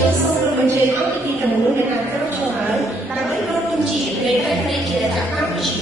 យើងសូមលើកបញ្ជាឲ្យទីក្រុងនោះមានការគ្រប់គ្រងហើយដើម្បីរកជំជានៃប្រទេសជាកម្ពុជា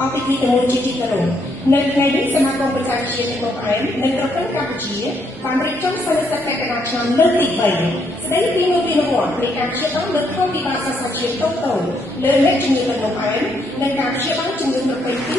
អបិធីទាំងជាទីក្រុងនៅថ្ងៃនេះសមាគមប្រជាជាតិរបស់ផ្អែមនៅប្រទេសកម្ពុជាបានរៀបចំសន្និសីទកណ្ដាលឆ្នាំលើកទី3ស្ដីពីនូវពីរង្វាន់នៃការព្យាបាលលើខុសពីបាក់សាសាជាតិតូចៗលើអ្នកជំងឺរបស់ផ្អែមនិងការព្យាបាលជំងឺប្រភេទទី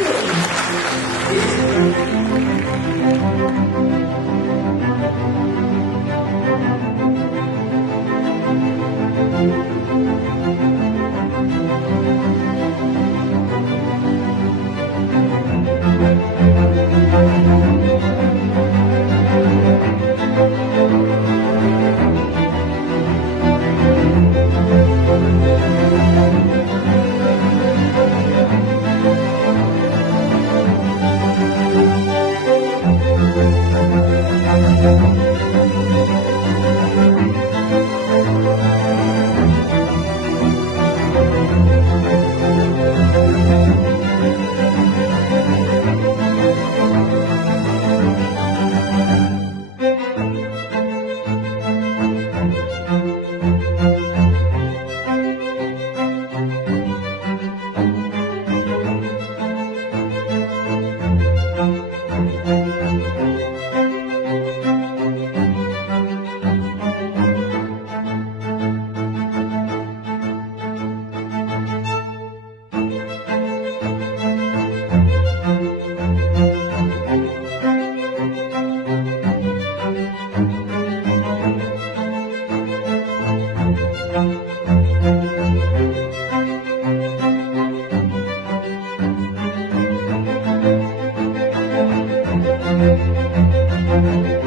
Thank you.